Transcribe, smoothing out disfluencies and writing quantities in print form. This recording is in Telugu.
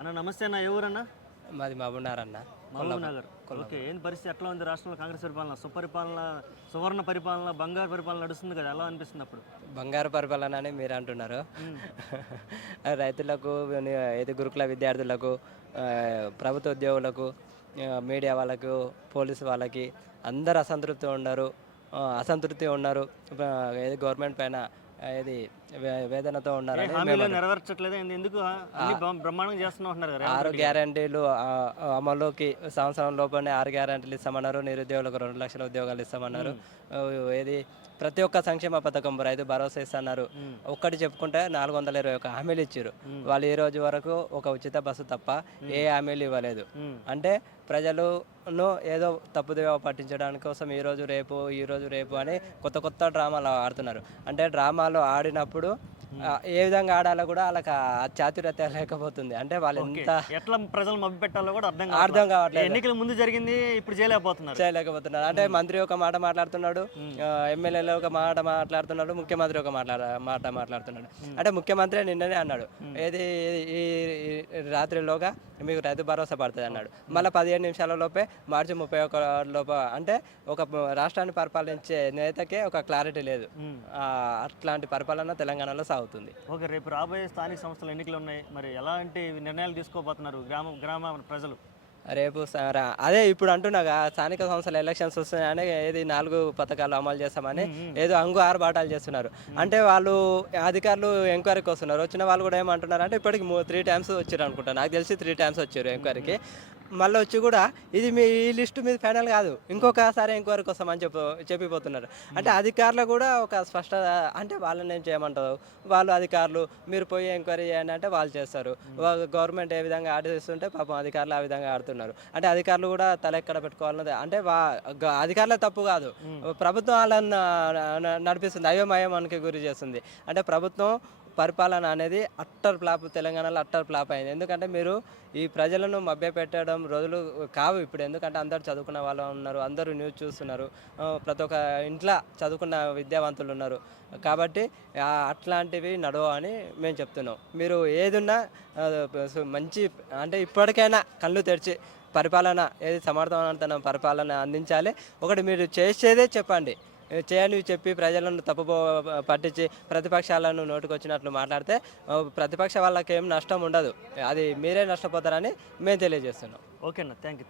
అన్న నమస్తే అన్న, ఏ ఊరన్నా? మాది మహబూబ్నగర్ అన్న. మహబూబ్ నగర్. ఓకే, ఏం పరిస్థితి ఎట్లా ఉంది రాష్ట్రంలో? కాంగ్రెస్ పరిపాలన, సుపరిపాలన, సువర్ణ పరిపాలన, బంగారు పరిపాలన నడుస్తుంది కదా, ఎలా అనిపిస్తుంది అప్పుడు? బంగారు పరిపాలన అని మీరు అంటున్నారు. ఉమ్, రైతులకు, ఏది గురుకుల విద్యార్థులకు, ఆ, ప్రభుత్వ ఉద్యోగులకు, మీడియా వాళ్ళకు, పోలీసు వాళ్ళకి అందరు అసంతృప్తి ఉన్నారు. ఏది గవర్నమెంట్ పైన ఏది వేదనతో ఏ ఉన్నారని హామీలు నెరవేర్చట్లేదు, ఎందుకు అన్ని బ్రహ్మాండంగా చేస్తున్నాం అంటున్నారు కదా 6 గ్యారంటీలు అమలుకి సంవత్సరం లోపలనే 6 గ్యారంటీలు ఇస్తామన్నారు. నిరుద్యోగులకు 2 లక్షల ఉద్యోగాలు ఇస్తామన్నారు. ఏది ప్రతి ఒక్క సంక్షేమ పథకం, రైతు భరోసా ఇస్తున్నారు. ఒక్కటి చెప్పుకుంటే 421 హామీలు ఇచ్చారు. వాళ్ళు ఈ రోజు వరకు ఒక ఉచిత బస్సు తప్ప ఏ హామీలు ఇవ్వలేదు. అంటే ప్రజలను ఏదో తప్పుదేవ పట్టించడానికి కోసం ఈ రోజు రేపు అని కొత్త డ్రామాలు ఆడుతున్నారు. అంటే డ్రామాలు ఆడినప్పుడు ఏ విధంగా ఆడాలో కూడా వాళ్ళకి ఆ చాతుర్యత లేకపోతుంది. అంటే వాళ్ళు ఎంత ఎట్లా ప్రజలు మభ్య పెట్టాలో కూడా అర్థం కావట్లేదు. ఎన్నికల ముందు జరిగింది, ఇప్పుడు చేయలేకపోతున్నారు. అంటే మంత్రి ఒక మాట మాట్లాడుతున్నాడు, ఎమ్మెల్యేలు ఒక మాట మాట్లాడుతున్నాడు, ముఖ్యమంత్రి ఒక మాట మాట్లాడుతున్నాడు. అంటే ముఖ్యమంత్రి నిన్ననే అన్నాడు, ఏది ఈ రాత్రిలోగా మీకు రైతు భరోసా పడుతుంది అన్నాడు. మళ్ళీ 15 నిమిషాల లోపే మార్చి 31 లోప, అంటే ఒక రాష్ట్రాన్ని పరిపాలించే నేతకే ఒక క్లారిటీ లేదు. అట్లాంటి పరిపాలన తెలంగాణలో సాగుతుంది. ఓకే, రేపు రాబోయే స్థానిక సంస్థల ఎన్నికలు ఉన్నాయి, మరి ఎలాంటి నిర్ణయాలు తీసుకోబోతున్నారు గ్రామ ప్రజలు? రేపు అదే ఇప్పుడు అంటున్నాగా, స్థానిక సంస్థల ఎలక్షన్స్ వస్తున్నాయని ఏది 4 పథకాలు అమలు చేస్తామని ఏదో ఆర్భాటాలు చేస్తున్నారు. అంటే వాళ్ళు అధికారులు ఎంక్వైరీకి వస్తున్నారు. వచ్చిన వాళ్ళు కూడా ఏమంటున్నారు అంటే ఇప్పటికి 3 టైమ్స్ వచ్చారు అనుకుంటా, నాకు తెలిసి 3 టైమ్స్ వచ్చారు ఎంక్వైరీకి. మళ్ళీ వచ్చి కూడా ఇది మీ ఈ లిస్టు మీద ఫైనల్ కాదు, ఇంకొకసారి ఎంక్వైరీకి వస్తామని చెప్పిపోతున్నారు. అంటే అధికారులు కూడా ఒక స్పష్టత, అంటే వాళ్ళని ఏం చేయమంటారు, వాళ్ళు అధికారులు మీరు పోయి ఎంక్వైరీ చేయండి అంటే వాళ్ళు చేస్తారు. గవర్నమెంట్ ఏ విధంగా ఆడిస్తుంటే పాపం అధికారులు ఆ విధంగా ఆడుతున్నారు. అంటే అధికారులు కూడా తల ఎక్కడ పెట్టుకోవాలన్నది, అంటే అధికారులే తప్పు కాదు, ప్రభుత్వం వాళ్ళని నడిపిస్తుంది, అయోమయానికి గురి చేస్తుంది. అంటే ప్రభుత్వం పరిపాలన అనేది తెలంగాణలో అట్టర్ ఫ్లాప్ అయింది. ఎందుకంటే మీరు ఈ ప్రజలను మభ్యపెట్టడం రోజులు కావు ఇప్పుడు. ఎందుకంటే అందరూ చదువుకున్న వాళ్ళు ఉన్నారు, అందరూ న్యూస్ చూస్తున్నారు, ప్రతి ఒక్క ఇంట్లో చదువుకున్న విద్యావంతులు ఉన్నారు. కాబట్టి అట్లాంటివి నడవని మేము చెప్తున్నాం. మీరు ఏదున్నా మంచి, అంటే ఇప్పటికైనా కళ్ళు తెరిచి పరిపాలన ఏది సమర్థవంతమైన పరిపాలన అందించాలి. ఒకటి మీరు చేసేదే చెప్పండి, చేయని చెప్పి ప్రజలను పట్టించి ప్రతిపక్షాలను నోటుకొచ్చినట్లు మాట్లాడితే ప్రతిపక్ష వాళ్ళకి ఏం నష్టం ఉండదు, అది మీరే నష్టపోతారని మేము తెలియజేస్తున్నాం. ఓకే అన్న, థ్యాంక్ యూ.